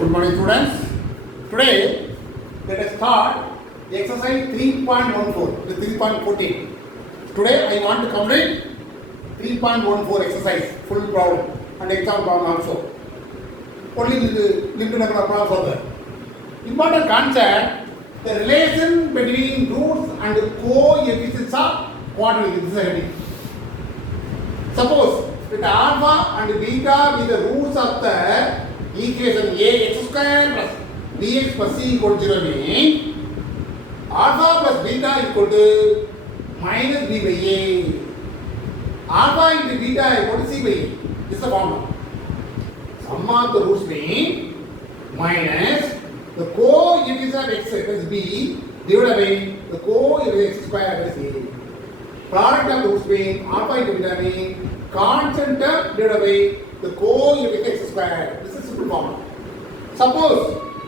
Good morning, students. Today, let us start exercise 3.14 to 3.14. Today, I want to complete 3.14 exercise, full problem and exam problem also. Only limited number of problems are there. Important concept, the relation between roots and coefficients of quadratic. This is a heading. Suppose with alpha and beta be the roots of the equation ax square plus bx plus c equal to 0 means alpha plus beta equal to minus b by a. Alpha into beta equal to c by a. This is the formula. Sum of the roots means minus the coefficient of x plus b divided by the coefficient of x square plus a. Product of the roots means alpha into beta means constant term divided by the coefficient of x square. This is simple formula. Suppose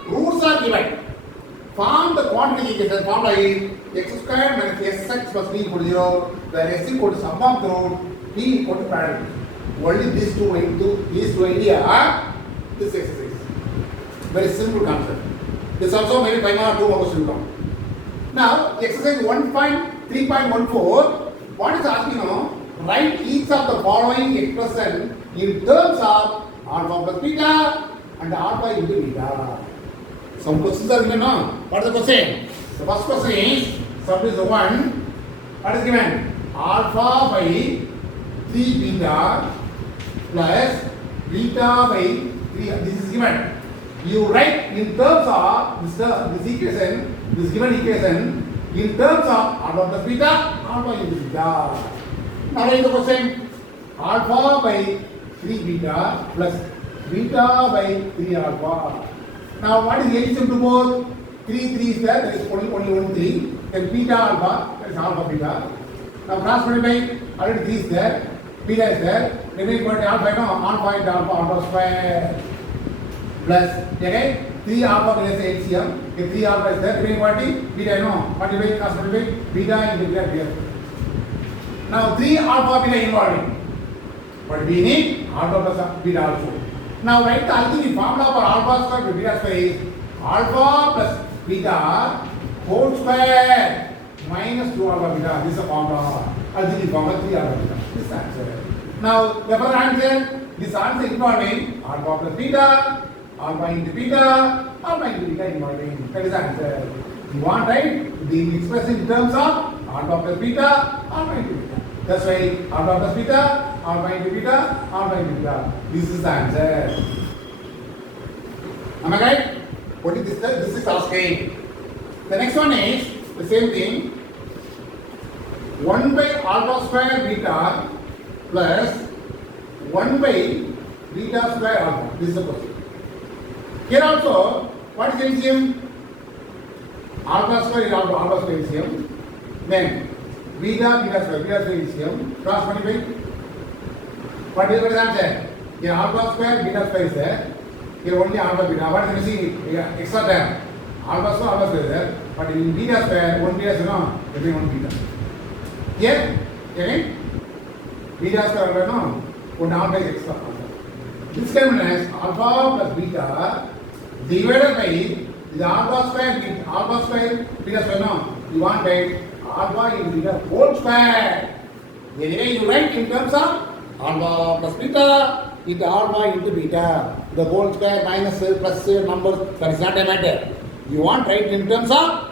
roots are given. Form the quadratic equation. Formula is x square minus sx plus b equal to 0, where x equal to sum of the root, b equal to parallel. Only these two idea this exercise. Very simple concept. This also maybe 5 or 2 more questions come. Now exercise 1.3.14. What is asking now? Write each of the following expression in terms of alpha plus beta and alpha into beta. Some questions are given now. What is the question? The first question is, sum is 1. What is given? Alpha by 3 beta plus beta by 3. This is given. You write in terms of this equation, this given equation, in terms of alpha plus beta, alpha into beta. Now write the question. Alpha by 3 beta plus beta by 3 alpha. Now what is LCM to both? 3 is there, there is only 1 3. Then beta alpha, that is alpha beta. Now cross multiply, already 3 is there, beta is there. Remaining quantity alpha, alpha into alpha square. Plus, okay, 3 alpha will say LCM. If 3 alpha is there, remaining quantity, beta, multiply, cross multiply, beta into beta here. Now 3 alpha beta involved. But we need alpha plus beta also. Now write the algebraic formula for alpha square plus beta square is alpha plus beta whole square minus 2 alpha beta. This is the formula. Algebraic formula 3 alpha beta. This is the answer. Now the first answer, this answer involving alpha plus beta, alpha into beta, alpha into beta involving. That is the answer. You want right the expression in terms of alpha plus beta, alpha into beta. That's why alpha plus beta, alpha into beta, alpha into beta. This is the answer. Am I right? What is this? This is asking. The next one is the same thing. 1 by alpha square beta plus 1 by beta square alpha. This is the question. Here also, what is LCM? Alpha square is alpha square LCM. Then beta square LCM. Cross multiply. What is the answer? Here alpha square, beta square is there. Here only alpha beta. What is missing? Extra term. Alpha square is there. But in beta square, 1 beta is every 1 beta. Here, again, beta square, 1 alpha is extra. This term is alpha plus beta divided by the alpha square, beta square, you want by alpha into beta whole square. Anyway, you write in terms of alpha plus beta into alpha into beta. The whole square minus plus number, that is not a matter. You want write in terms of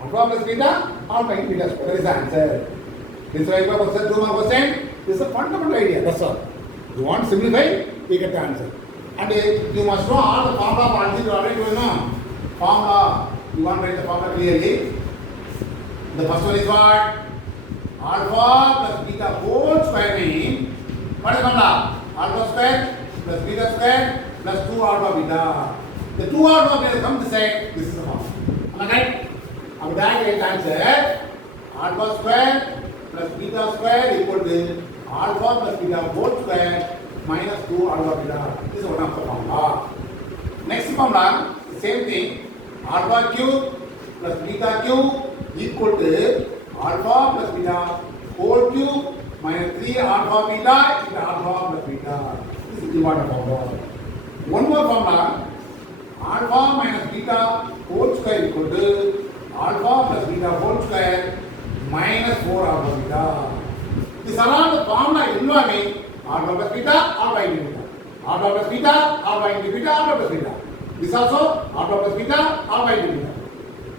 alpha plus beta, alpha into beta square. That is the answer. This is why you have 2 more question. This is a fundamental idea, that's all. You want to simplify, you get the answer. And you must know all the formula for algebra already you know. Formula, you want to write the formula clearly. The first one is what? Alpha plus beta whole square means, what is formula? Alpha square plus beta square plus 2 alpha beta. The 2 alpha beta come this side, this is the formula. Am I right? Now that is the answer. Alpha square plus beta square equal to alpha plus beta whole square minus 2 alpha beta. This is one of the formula. Next formula, same thing. Alpha cube plus beta cube equal to alpha plus beta whole cube minus 3 alpha beta into alpha plus beta. This is the important formula. One more formula. whole square equal to alpha plus beta whole square minus 4 alpha beta. These are all the formula involving alpha plus beta, alpha into beta. Alpha plus beta, alpha into beta, alpha plus beta. This also alpha plus beta, alpha into beta.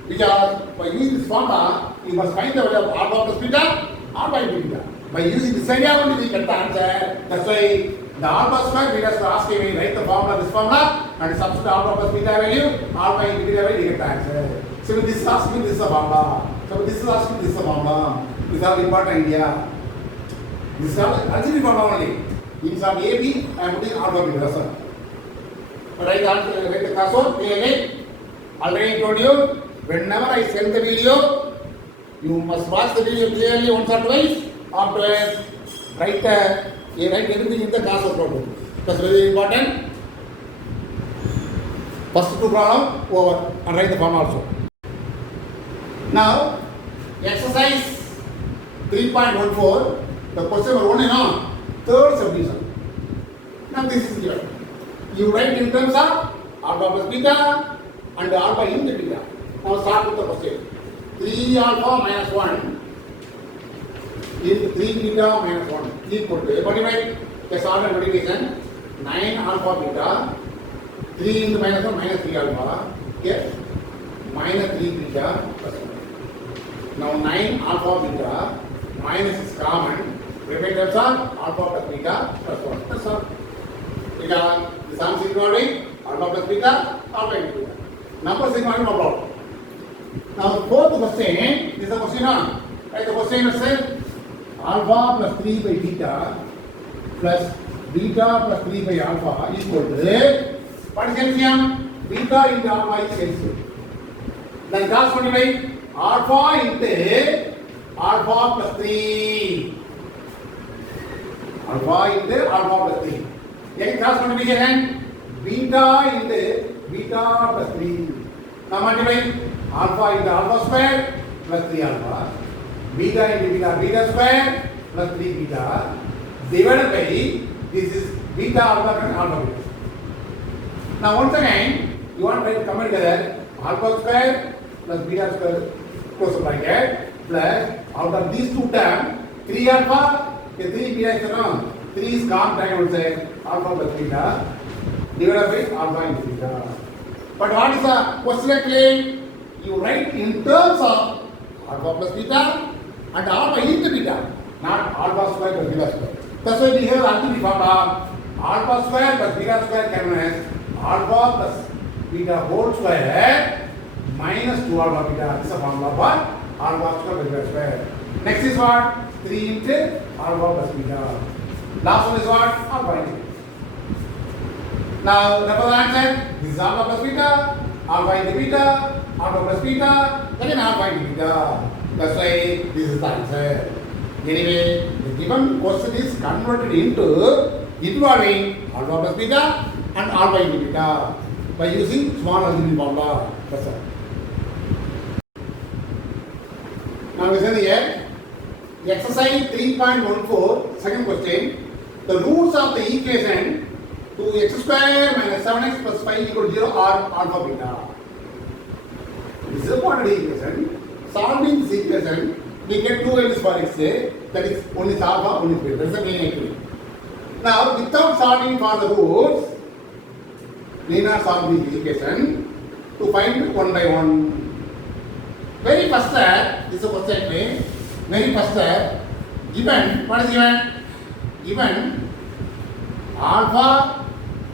Because by using this formula, you must find the value of alpha plus beta, alpha into beta. By using this idea only we get the answer. That's why the alpha square beta square asking me write the formula, this formula, and substitute alpha plus beta value, alpha into beta value, you get the answer. So this is asking this is a formula. So this is asking this is a formula. These are important idea. This is all algebraic formula only. In some A, B, I am putting alpha beta. Sir. But write the crossword clearly. Already told you, whenever I send the video, you must watch the video clearly once or twice. Afterwards, write everything in the crossword problem. That's very important. First two problem over and write the formula also. Now, exercise 3.14, the question number 1 is on third subdivision. Now this is given. You write in terms of alpha plus beta and alpha into beta. Now start with the question. 3 alpha minus 1 into 3 beta minus 1 equal to, what do you write? Yes, order multiplication. 9 alpha beta, 3 into minus 1 minus 3 alpha, yes, minus 3 beta plus 1. Now 9 alpha beta minus is common. Reminders are alpha plus beta plus 1. That's all. Because the sum is involving alpha plus beta, alpha into beta. Numbers involving no problem. Now the fourth question, this is the question on. Right, the question is alpha plus 3 by beta plus beta plus 3 by alpha equal to, what is LCM? Beta into alpha is LCM. Then corresponding by alpha into alpha plus 3. Alpha into alpha plus 3. Then corresponding again beta into beta plus 3. Now multiply alpha into alpha square plus 3 alpha. Beta into beta beta square plus 3 beta divided by this is beta alpha and alpha beta. Now once again you want to come together alpha square plus beta square close the bracket plus out of these two terms 3 alpha, 3 beta is no, 3 is common, I would say alpha plus beta divided by alpha into beta. But what is the question actually? You write in terms of alpha plus beta and alpha into beta, not alpha square plus beta square. That's why we have algebraic formula. Alpha square plus beta square can be alpha plus beta whole square minus 2 alpha beta. This is a formula for alpha square plus beta square. Next is what? 3 into alpha plus beta. Last one is what? Alpha into beta. Now, remember the answer? This is alpha plus beta, alpha into beta, alpha plus beta, again alpha into beta. That's why this is the answer. Anyway, the given question is converted into involving alpha plus beta and alpha into beta by using small algebraic formula. That's all. Now listen here. Exercise 3.14, second question. The roots of the equation 2x square minus 7x plus 5 equal to 0 are alpha beta. This is a quadratic equation. Solving this equation, we get two values for x, that is one is alpha, one is beta. That's the main equation. Now, without solving for the roots, we not solve the equation to find one by one. Very first step, this is the first step. Very first step, given, what is given? Given alpha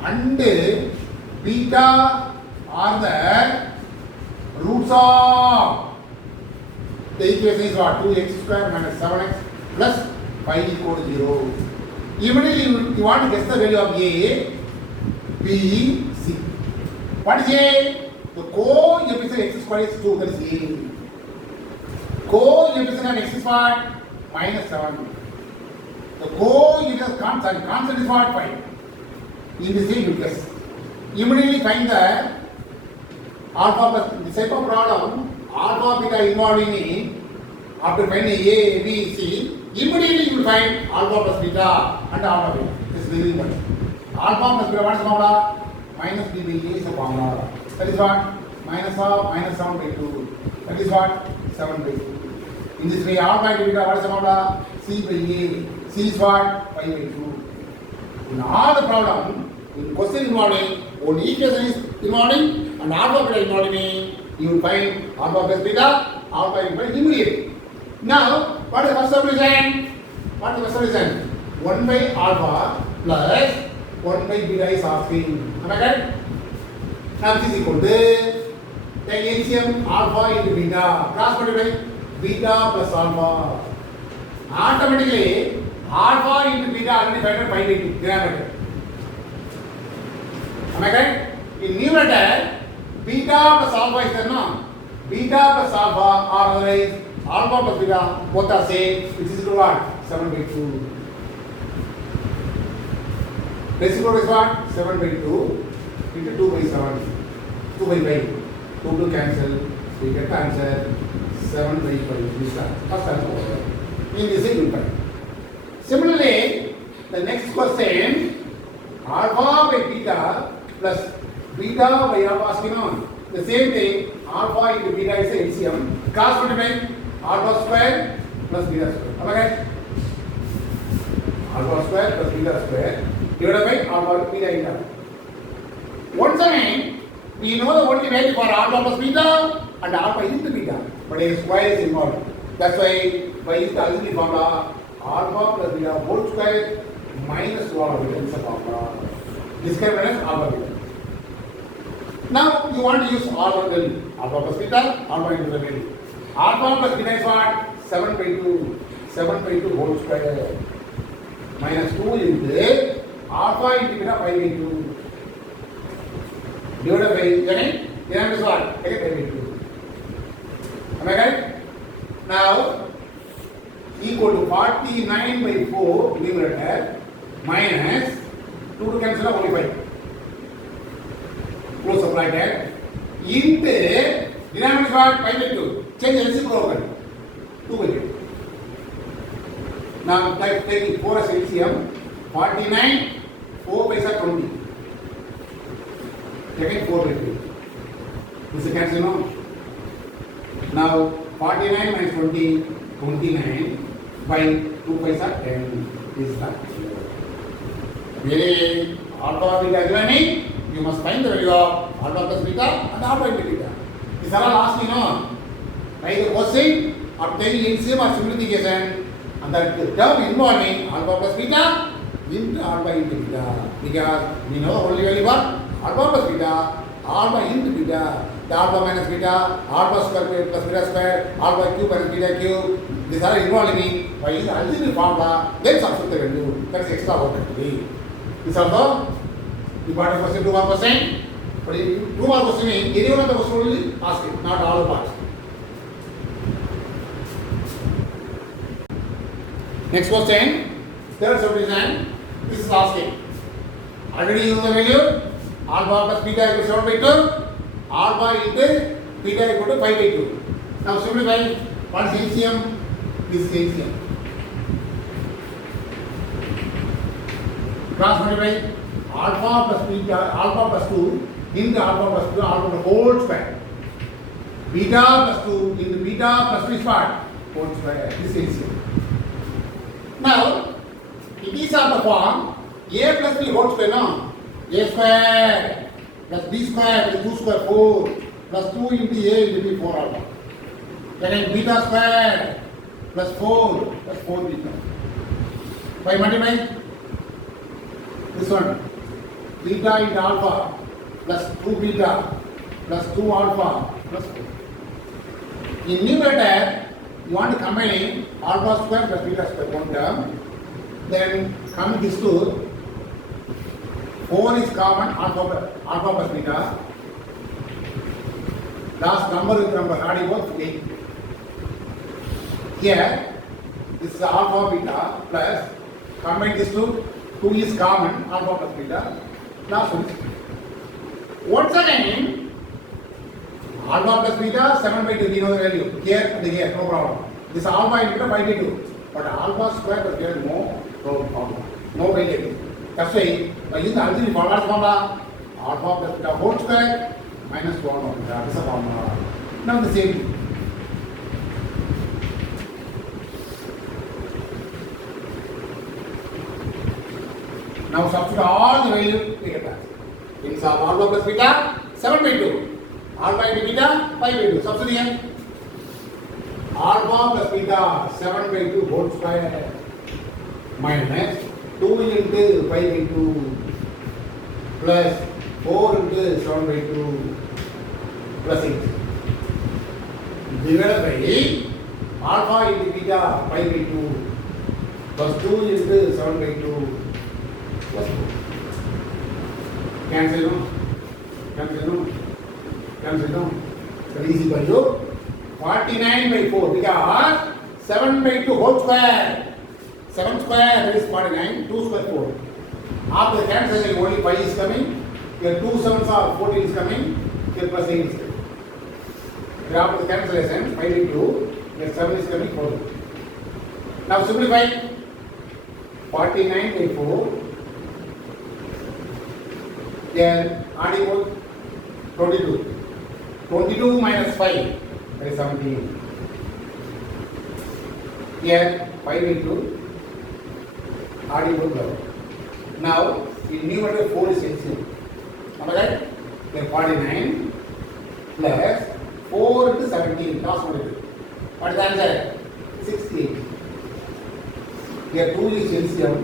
and beta are the roots of the equation is what? 2x square minus 7x plus 5 equal to 0. Immediately you want to guess the value of A, B, C. What is A? The coefficient x square is 2, that is A. Coefficient of x is what? Minus 7. The coefficient constant is what? 5. In the same case, immediately find the alpha plus the type of problem alpha beta involved in it. After finding A, B, C, immediately you will find alpha plus beta and alpha beta. This is very important. Alpha plus beta, what is the formula? Minus B by A is the formula. That is what? minus of minus 7 by 2. That is what? 7 by 2. In this way, alpha into beta, what is the formula? C by A. C is what? 5 by 2. In all the problem, in question involving only equation is involving and alpha beta involving, you will find alpha plus beta, alpha into beta immediately. Now, what is the first solution? What is the first solution? 1 by alpha plus 1 by beta is asking. Am I correct? Now this is equal to take LCM alpha into beta. Cross multiply beta plus alpha. Automatically, alpha into beta already factor 5 by 2. Denominator. Am I correct? In numerator, beta plus alpha is there, no? Beta plus alpha or otherwise alpha plus beta both are same, which is equal to what? 7 by 2. Reciprocal is what? 7 by 2 into 2 by 7. 2 by 5. 2 to cancel. We get the answer 7 by 5. This is first answer. In this way, you find. Similarly, the next question, alpha by beta plus beta by alpha asking on. The same thing, alpha into beta is LCM. Cross multiply alpha square plus beta square. Am I right? Alpha square plus beta square divided by alpha beta into. Once again, we know the only value for alpha plus beta and alpha into beta, but a square is involved. That's why by the algebraic formula alpha plus beta whole square minus 2 alpha beta is the formula. This can minus alpha beta. Now you want to use alpha value. Alpha plus beta, alpha into the value. Alpha plus beta is what? 7 by 2. 7 by 2 whole square minus 2 into alpha into beta 5 by 2. Divided by, again, is what? Take 5 by 2. Am I right? Now, equal to 49 by 4 numerator minus 2 to cancel only 5. Close the bracket. Into denominator is what? 5 by 2. Change reciprocal. 2 by 2. Now, taking 4 as LCM. 49, 4 by 20. Taking 4 by 2. This is cancel now. Now, 49 minus 20, 29 by 2 by 10 is that. Very alpha beta given, you must find the value of alpha plus beta and alpha into beta. These are all asking, no? Either cosine or taking LCM or simplification, and that the term involving alpha plus beta into alpha into beta. Because we know only value for alpha plus beta, alpha into beta. The alpha minus beta, alpha square plus beta square, alpha cube minus beta cube. These are involving by using algebraic formula, then substitute the value. That is extra work actually. This also important question, 2 mark question. But in 2 mark question, any one of the question only ask it, not all the parts. Next question, third subdivision. This is asking. Already use the value alpha plus beta equals 7 by 2. Alpha into beta equal to 5 by 2. Now simplify. What is LCM? This is LCM. Cross multiply alpha plus beta, alpha plus 2 into alpha plus 2, alpha plus whole square. Beta plus 2 into beta plus 3 square, whole square. This is LCM. Now, it is of the form a plus b whole square, no? A square plus b square plus 2 square 4 plus 2 into a into b 4 alpha. Then beta square plus 4 plus 4 beta. By multiply this one, beta into alpha plus 2 beta plus 2 alpha plus 4. In numerator, you want to combine alpha square plus beta square one term. Then come this to 4 is common, alpha plus beta. Last number with number adding both 8. Here, this is alpha beta plus, combine this to 2 is common, alpha plus beta. Last one is once again, alpha plus beta 7 by 2, you know the value. Here and here, no problem. This alpha and beta 5 by 2. But alpha square plus beta no problem. No value. That's why by using the algebraic formula, alpha plus beta whole square minus 1 of beta. This is a formula. Now the same thing. Now substitute all the value we get that. In alpha plus beta 7 by 2. Alpha into beta 5 by 2. Substitute here. Alpha plus beta 7 by 2 whole square minus 2 into 5 by 2 plus 4 into 7 by 2 plus 8 divided by alpha into beta 5 by 2 plus 2 into 7 by 2 plus 4. Cancel no? Very easy for you. 49 by 4 because 7 by 2 whole square. 7 square that is 49, 2 square 4. After the cancellation only 5 is coming. Here 2 7s are 14 is coming. Here plus 8 is coming. Here after the cancellation 5 by 2, here 7 is coming 4. Now simplify 49 by 4. Here adding both 22. 22 minus 5 that is 17. Here 5 by 2. Adding both 11. Now in numerator 4 is LCM. Am I right? Then 49 plus 4 into 17. Last one. What is the answer? 68. Here 2 is LCM.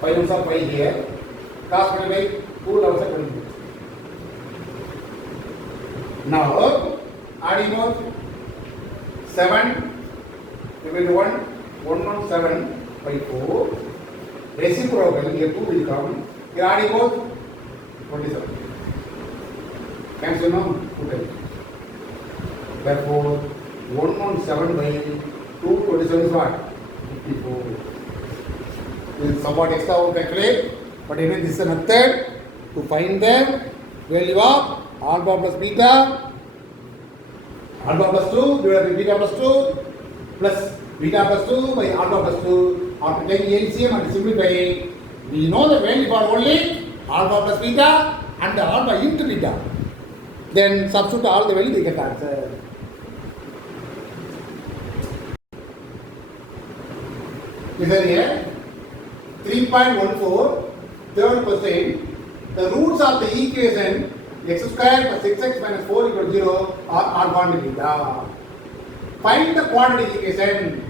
5 ones are 5 here. Last one by 2 levels are 20. Now adding both 7 divided by 1, 117 by 4. Reciprocal here 2 will come. Here adding both 27. Cancel now 2 times. Therefore 117 by 227 is what? 54. This is somewhat extra we calculate, but anyway this is a method to find the value of alpha plus beta. Alpha plus 2 divided by beta plus 2 plus beta plus 2 by alpha plus 2. After taking LCM and simplifying, we know the value for only alpha plus beta and the alpha into beta. Then substitute all the value, we get the answer. Listen here, 3.14, third question. The roots of the equation x square plus 6x minus 4 equal to 0 are alpha and beta. Find the quadratic equation.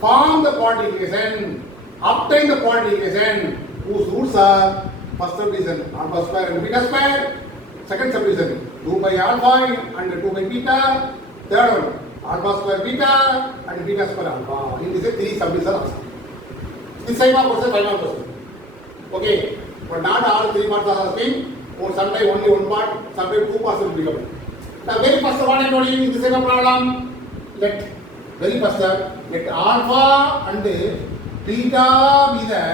Form the quadratic equation, obtain the quadratic equation whose roots are first subdivision alpha square and beta square, second subdivision 2 by alpha and 2 by beta, third one alpha square beta and beta square alpha. In this is 3 subdivisions. This type of question, 5 mark question. Okay, but not all 3 parts are asking, or sometimes only 1 part, sometimes 2 parts will be given. The very first one I told you in this type of problem, very first let alpha and beta be the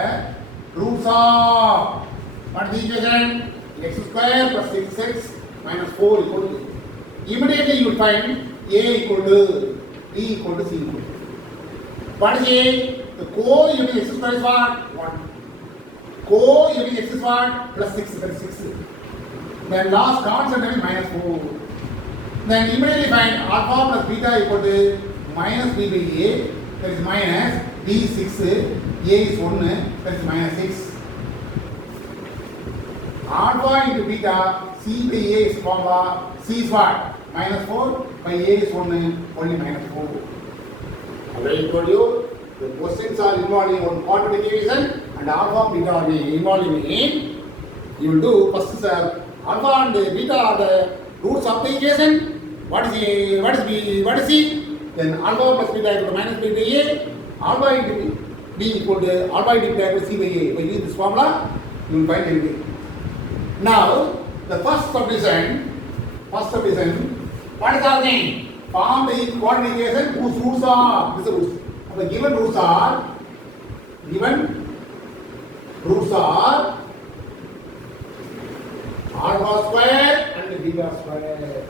roots of what is the equation? X square plus 6x minus 4 equal to. Immediately you will find A equal to B equal to C equal to. What is A? The co-unit x square is what? 1. Co-unit x is what? Plus 6, that is 6. Then last constant is minus 4. Then immediately find alpha plus beta equal to minus b by a, that is minus b 6, a is 1, that is minus 6. Alpha into beta, c by a is formula, c is what? Minus 4, by a is 1, only minus 4. Already told you, the questions are involving one quadratic equation and alpha beta are involving in, you will do first alpha and beta are the roots of the equation. What is A, what is B, what is C? Then alpha plus beta equal to minus b by a, alpha into b equal to alpha into beta equal to c by a. By using this formula, you will find everything. Now, the first subdivision, what is our name? Form the quadratic equation whose roots are, these are roots. The given roots are alpha square and beta square.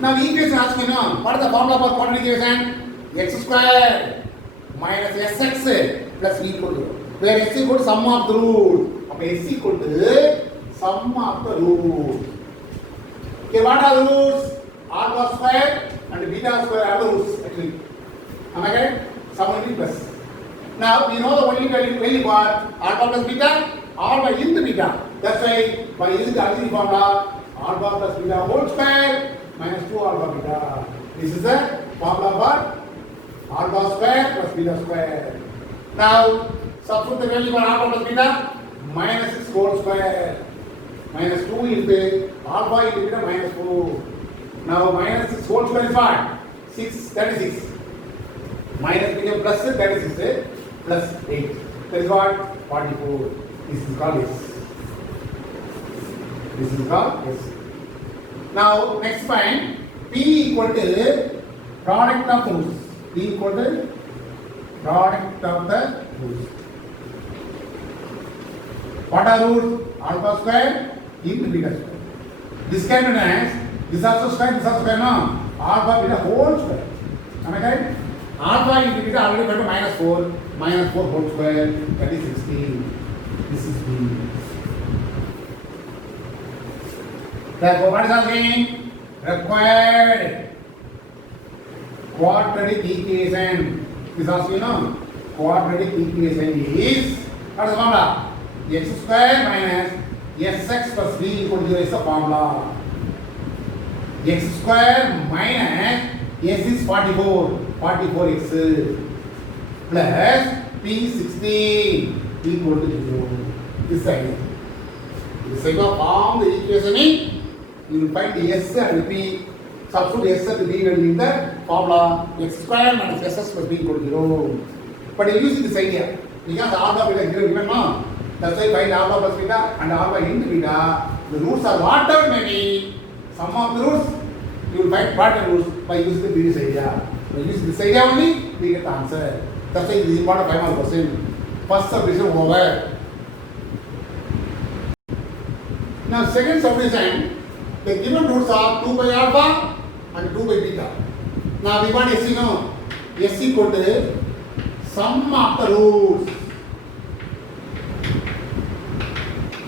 Now equation asks me now, what is the formula for quadratic equation? X square minus sx plus b equal to, where x equal to sum of the root. S equal to sum of the root. Okay, what are the roots? Alpha square and beta square are the roots actually. Am I correct? Sum will be plus. Now we know the only value for alpha plus beta, alpha into beta. That's why by using the auxiliary formula, alpha plus beta whole square minus 2 alpha beta. This is the formula for alpha square plus beta square. Now substitute the value for alpha plus beta, minus 6 whole square. Minus 2 into alpha into beta minus 4. Now minus 6 whole square is what? 6, 36. Minus became plus 36 plus 8. That is what? 44. This is called S. This is called S. Now next find P equal to product of the roots. P equal to product of the roots. What are roots? Alpha square into beta square. This can be as this also square, this also square, no? Alpha beta whole square. Am I correct? Alpha into beta already equal to minus 4. Minus 4 whole square, that is 16. This is B. Therefore, what is asking? Required quadratic equation. This asking, you know? Quadratic equation is, what is the formula? X square minus sx plus b equal to 0 is the formula. X square minus s is 44, 44x plus p 16 equal to 0. This side. This side of form the equation, you will find the s and p. Substitute s and b in the formula x square minus ss plus b equal to 0. But you use this idea because alpha beta is given no. That's why find alpha plus beta and alpha into beta. The roots are whatever may be. Sum of the roots, you will find quadratic roots by using the previous idea. By using this idea only, we get the answer. That's why this is important 5 mark question. First subdivision over. Now second subdivision, the given roots are 2 by alpha and 2 by beta. Now we want S, you know, S equal to sum of the roots.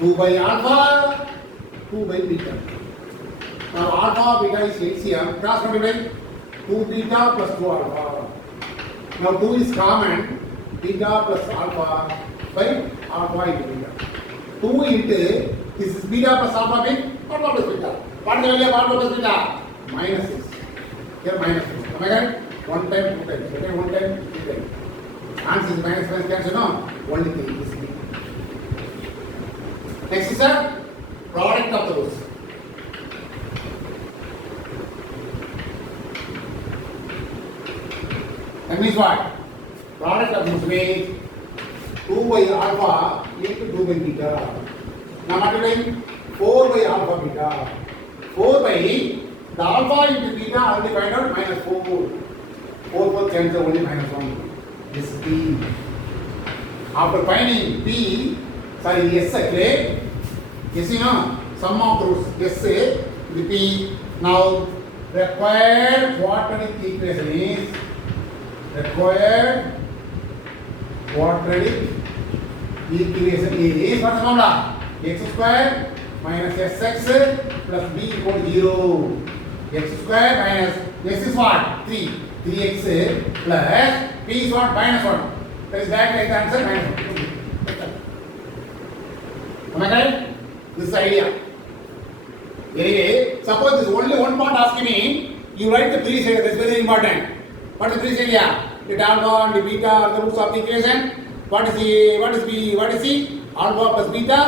2 by alpha, 2 by beta. Now alpha, beta is LCM, cross multiply 2 beta plus 2 alpha. Now 2 is common, beta plus alpha by alpha into beta. 2 into, this is beta plus alpha by alpha plus beta. What is the value of alpha plus beta? Minus 6. Here minus 6. Am I right? 1 time, 2 times. Okay, 1 time, 2 times. Answer is minus cancel, no? Only 3 is B. Next is the product of the roots. That means what? Product of roots means 2 by alpha into 2 by beta. Now multiplying 4 by alpha beta. 4 by the alpha into beta already find out minus 4. 4 cancel only minus 1. This is P. After finding P, sorry, S actually. Yes, you know, sum of the roots, S, the P. Now, required quadratic equation is required quadratic equation is what's the formula? X square minus sx plus b equal to 0. X square minus s is what? 3. 3x plus p is what? Minus 1. That is directly the answer minus 1. Am I correct? This is the idea. Anyway, suppose this only one part asking me, you write the previous idea, that's very important. What is the previous idea? The alpha and the beta are the roots of the equation. What is C? Alpha plus beta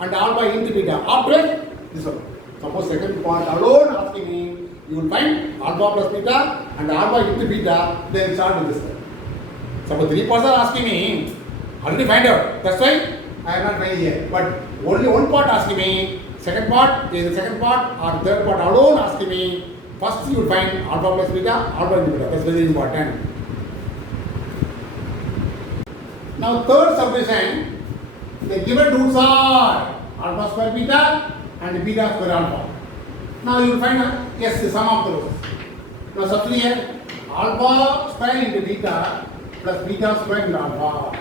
and alpha into beta. After this one. Suppose second part alone asking me, you will find alpha plus beta and alpha into beta, then start with this one. Suppose 3 parts are asking me, already find out. That's why I am not trying here. But only one part asking me, second part is the second part or third part alone asking me, first you will find alpha plus beta, alpha into beta. That's very important. Now third subdivision, the given roots are alpha square beta and beta square alpha. Now you will find yes, the sum of the roots. Now substitute here, alpha square into beta plus beta square into alpha.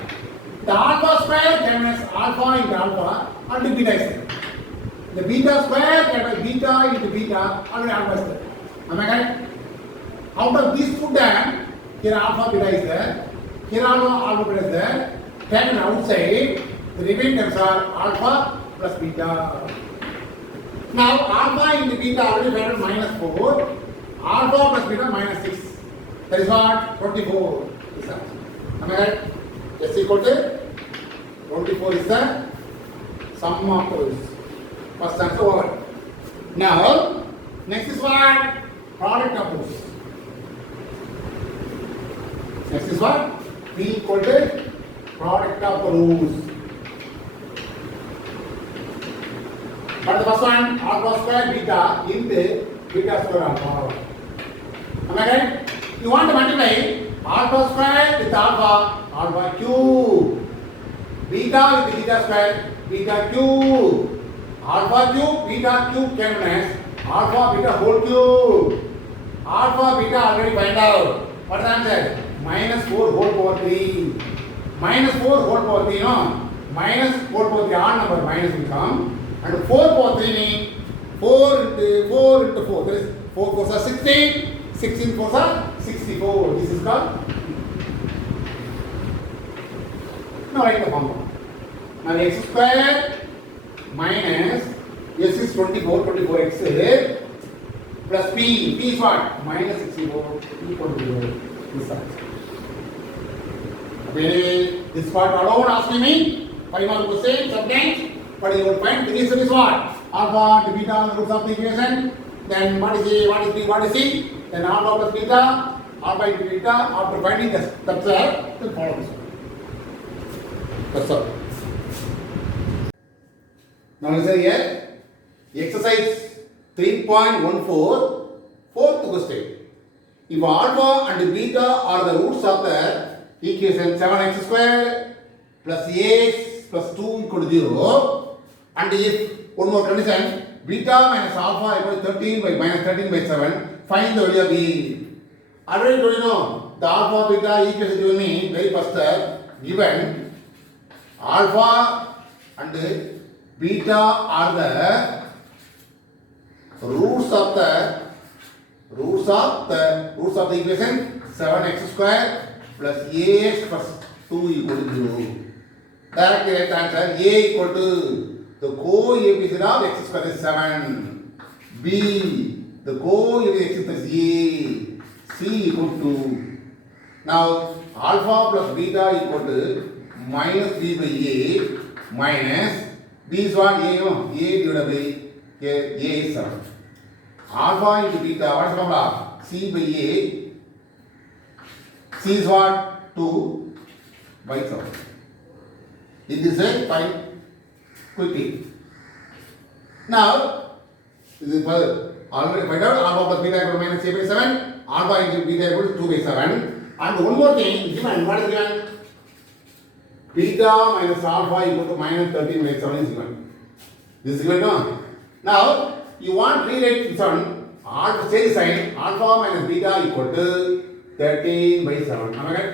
The alpha square can be alpha into alpha and beta is there. The beta square can be beta into beta already alpha is there. Am I right? Out of these two terms, here alpha beta is there, here alpha beta is there. Taken outside, the remaining terms are alpha plus beta. Now alpha into beta already found minus 4, alpha plus beta minus 6. That is what? 24 is that. Am I right? S equal to 24 is the sum of those. First answer over. Now, next is what? Product of those. Next is what? P equal to product of the rows. But the first one, alpha square beta into beta square alpha. Am I right? You want to multiply alpha square with alpha, alpha cube. Beta with beta square, beta cube. Alpha cube, beta cube can be as alpha beta whole cube. Alpha beta already find out. What is the answer? Minus 4 whole power 3. Minus 4 whole power 3, no? Minus 4 power 3, odd number minus will come. And 4 power 3 means 4 into 4 into 4. That is 4 4s are 16. 16 4s are 64. This is called. Now write the formula. Now x square minus s is 24, 24x plus p. P is what? Minus 64 equal to 0. This answer. Okay, this part alone asking me 5 mark question sometimes, but you will find the reason is what? Alpha to beta roots of the equation. Then what is A, what is B, what is C? Then alpha plus beta, alpha into beta. After finding the structure, then follow this one. That's all. Now listen here. Exercise 3.14, fourth question. If alpha and beta are the roots of the equation 7x square plus ax plus 2 equal to 0, and if one more condition, beta minus alpha equal to 13 by minus 13 by 7, find the value of b. Already told you know the alpha beta equation given me very first step. Given alpha and beta are the roots of the equation 7x square plus ax plus 2 equal to 0. Directly right answer. A equal to the co-efficient of x square is 7. B, the co-efficient is A. C equal to. Now alpha plus beta equal to minus b by a minus b is what? A, no? A divided by A is 7. Alpha into beta, what is the formula? C by A. C is what? 2 by 7. In this way, find quickly. Now, this is already find out alpha plus beta equal to minus A by 7. Alpha into beta equal to 2 by 7. And one more thing, given, what is given? Beta minus alpha equal to minus 13 by 7 is given. This is given, no? Now, you want to rewrite this one, alpha, change sign, alpha minus beta equal to 13 by 7. Am I right?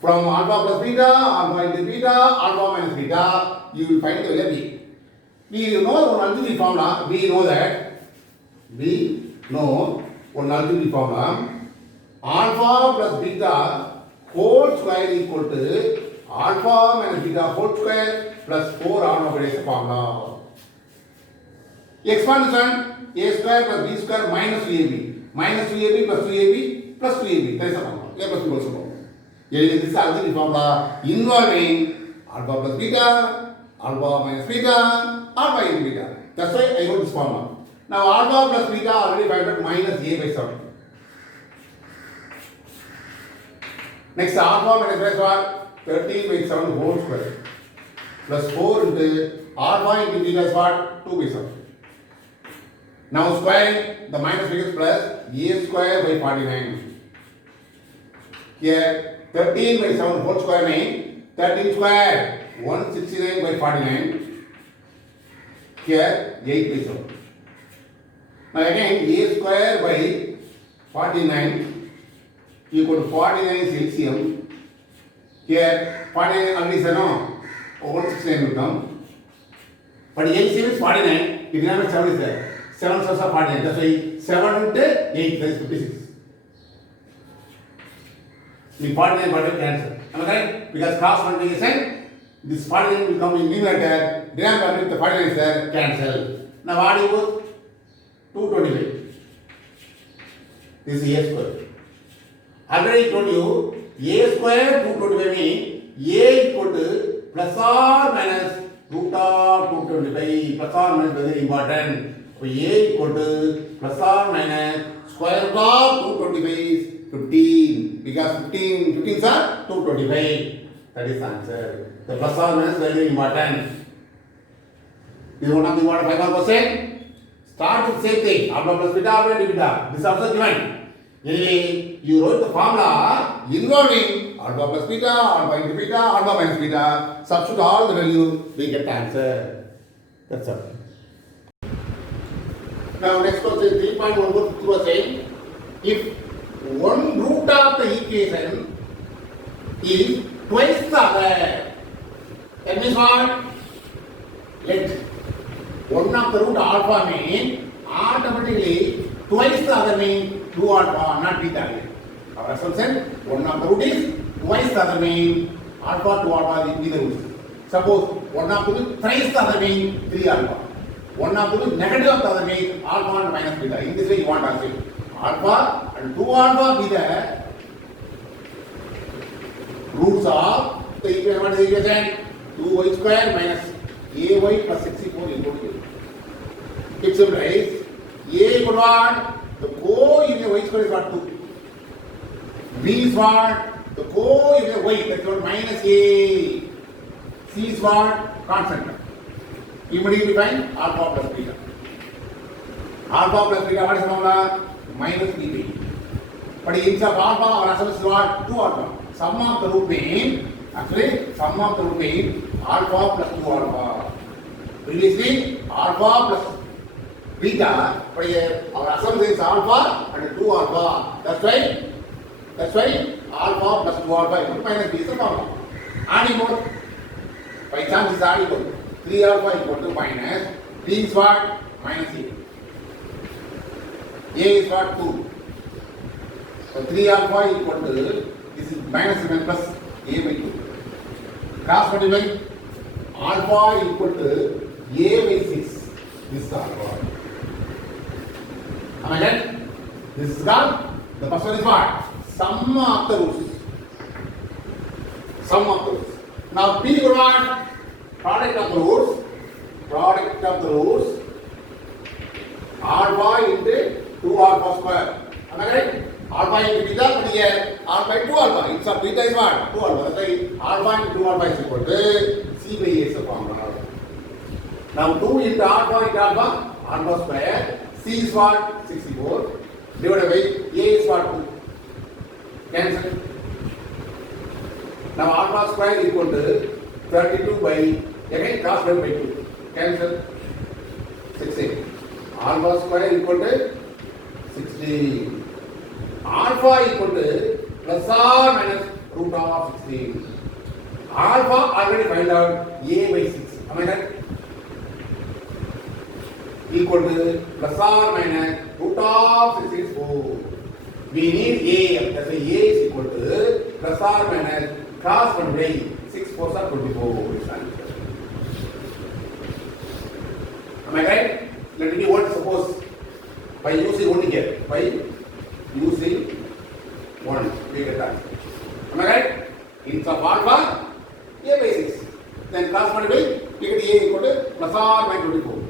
From alpha plus beta, alpha into beta, alpha minus beta, you will find the value b. We know one algebraic formula, we know that, we know one algebraic formula, alpha plus beta whole square equal to alpha minus beta whole square plus 4 alpha is the formula. Expand this one, a square plus b square minus 2ab. Minus 2ab plus 2ab plus 2ab. That is the formula. A plus b also formula. This is algebraic formula involving alpha plus beta, alpha minus beta, alpha into beta. That's why I wrote this formula. Now alpha plus beta already found out minus a by 7. Next alpha minus beta what? 13 by 7 whole square plus 4 into alpha into beta is what? 2 by 7. Now squaring the minus becomes plus a square by 49. Here 13 by 7 whole square means 13 square 169 by 49. Here 8 by 7. Now again a square by 49 equal to 49 is LCM. Here 49 already said no, 169 will come. But LCM is 49. It remembers 7 is there. 7 sets are 49. That's why 7 into 8 that is 56. The 49 but cancel. Am I correct? Because cross multiplication, this 49 will come in numerator. Denominator with the 49 is there. Cancel. Now what do you put? 225. This is A square. Already told you A square 225 means A equal to plus or minus root of 225. Plus or minus very important. So A equal to plus or minus square root of 225 is 15. Because 15 are 225. That is the answer. The plus or minus very important. This is one of the important 5 mark question. Start with the same thing. Alpha plus beta, alpha and beta. This is also given. Anyway, you wrote the formula involving alpha plus beta, alpha into beta, alpha minus beta. Substitute all the value, we get the answer. That's all. Now next question 3.14 was saying, if one root of the equation is twice the other, that means what? Let one of the root alpha mean automatically twice the other mean 2 alpha, not beta. Our assumption, one of the root is twice the other mean alpha, 2 alpha will be the roots. Suppose one of the root thrice the other mean 3 alpha. One of the root negative of the other mean alpha and minus beta. In this way you want to say alpha and 2 alpha be the roots of the equation. What is the equation? 2y square minus ay plus 64 equal to. It implies a equal what? The co-unit y square is what? 2. B is what? The co-unit y, that is what? Minus a. C is what? Constant. Immediately find alpha plus beta. Alpha plus beta, what is the formula? Minus beta. But instead of alpha, our assumption is what? 2 alpha. Sum of the root mean, actually, sum of the root mean alpha plus 2 alpha. Previously, alpha plus beta, but here our assumption is alpha and 2 alpha. That's why alpha plus 2 alpha equal to minus b is the formula. Adding more, by chance is adding 3 alpha equal to minus, b is what? Minus a is what? 2. So 3 alpha equal to, this is minus 7 plus a by 2. Cross multiply, alpha equal to a by 6. This is alpha. Am I right? This is called, the first one is what? Sum of the roots. Sum of the roots. Now P equal what? Product of the roots. Product of the roots. Alpha into 2 alpha square. Am I right? Alpha into beta, but here alpha into 2 alpha. It's a beta is what? 2 alpha. That's why alpha into 2 alpha is equal to C by A is the formula. Now 2 into alpha, alpha square. C is what? 64. Divided by A is what? 2. Cancel. Now alpha square equal to 32 by, again cross by 2. Cancel. 16. Alpha square equal to 16. Alpha equal to plus or minus root of 16. Alpha already find out A by 6. Am I right? Equal to plus or minus root of 16 is 4. We need A. That's why A is equal to plus or minus cross multiply 6 4s are 24. Am I right? Let me what suppose by using 1 here. By using 1 we get that. Am I right? Instead of alpha A by 6. Then cross multiply we get A equal to plus or minus 24.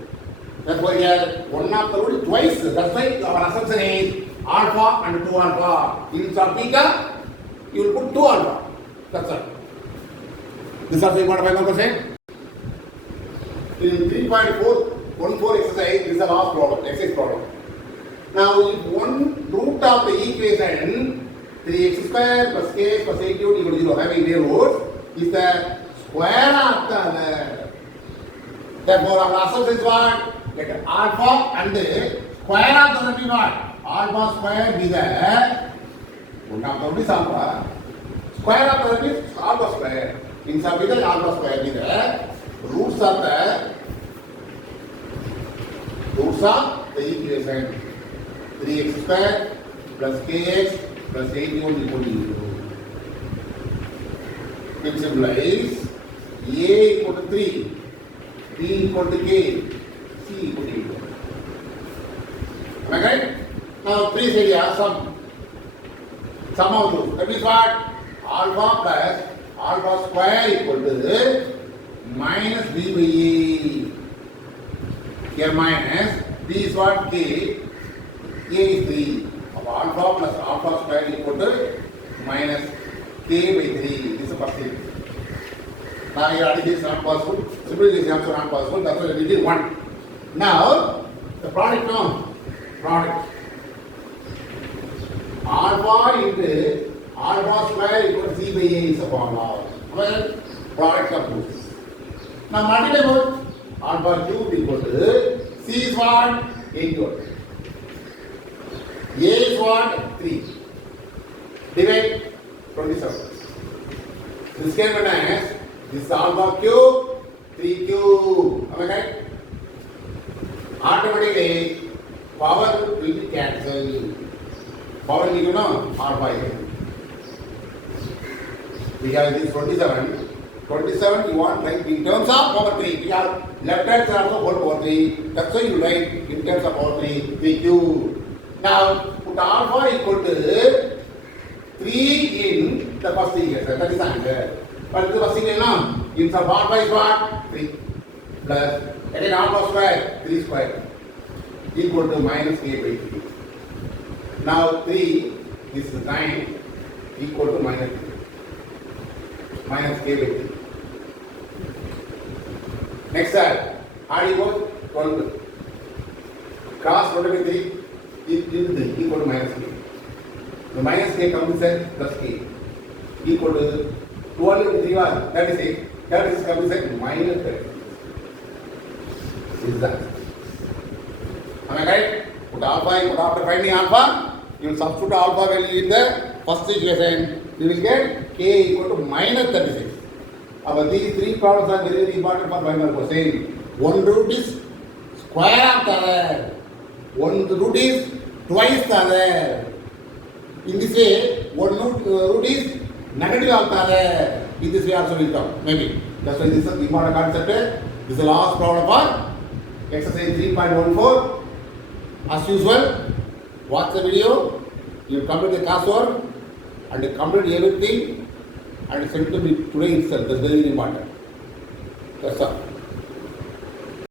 Therefore here one of the root is twice. That's why our assumption is alpha and 2 alpha. Instead of beta, you will put 2 alpha. That's all. This is also important by question. In 3.414 exercise, this is a last problem, exercise problem. Now, if one root of the equation 3x square plus k plus 8 equal to 0 having their roots is the square of the other. Therefore, our assumption is what? Let alpha and the square of the other be what? Alpha square be the one of the root is alpha. Square of the other is alpha square. In some way, alpha square be the roots of the roots of the equation. 3x square plus kx plus 81 equal to 0. Which implies a equal to 3, b equal to k, c equal to 8. Am I right? Now, please area sum of those. That means what? Alpha plus alpha square equal to minus b by a. Here minus b is what? K. A is 3. Of alpha plus alpha square equal to minus k by 3. This is the first thing. Now here addition is not possible. Simplification is also not possible. That's why we did 1. Now the product now. Product. Alpha into alpha square equal to c by a is a formula. Well, product of this. Now multiply both. Alpha cube equal to c is what? 81. A is what? 3. Divide 27. This can be known as this is alpha cube, 3 cube. Am I right? Automatically, power will be cancelled. Power will be alpha here. We have this 27. 27 you want write in terms of power 3. We have left hand side also whole power 3. That's why you write in terms of power 3, 3 cube. Now, put alpha equal to 3 in the first equation. That is the answer. But the first equation now, in some alpha is what? 3 plus again alpha square, 3 square equal to minus k by 3. Now 3 is 9 equal to minus k by 3. Next side, add equal 12. Cross 12 by 3 equal to minus k. The minus k comes inside plus k equal to 12 into 3 was 36. 36 comes inside minus 36. This is that. Am I right? Put alpha, after finding alpha, you will substitute alpha value in the first equation. You will get k equal to minus 36. But these 3 problems are very, very important for final question. One root is square of the other. One root is twice the other. In this way, one root is negative of the other. In this way also will come. Maybe. That's why this is the important concept. This is the last problem for exercise 3.14. As usual, watch the video. You complete the classwork and complete everything and send to me today itself. That's very important. That's all.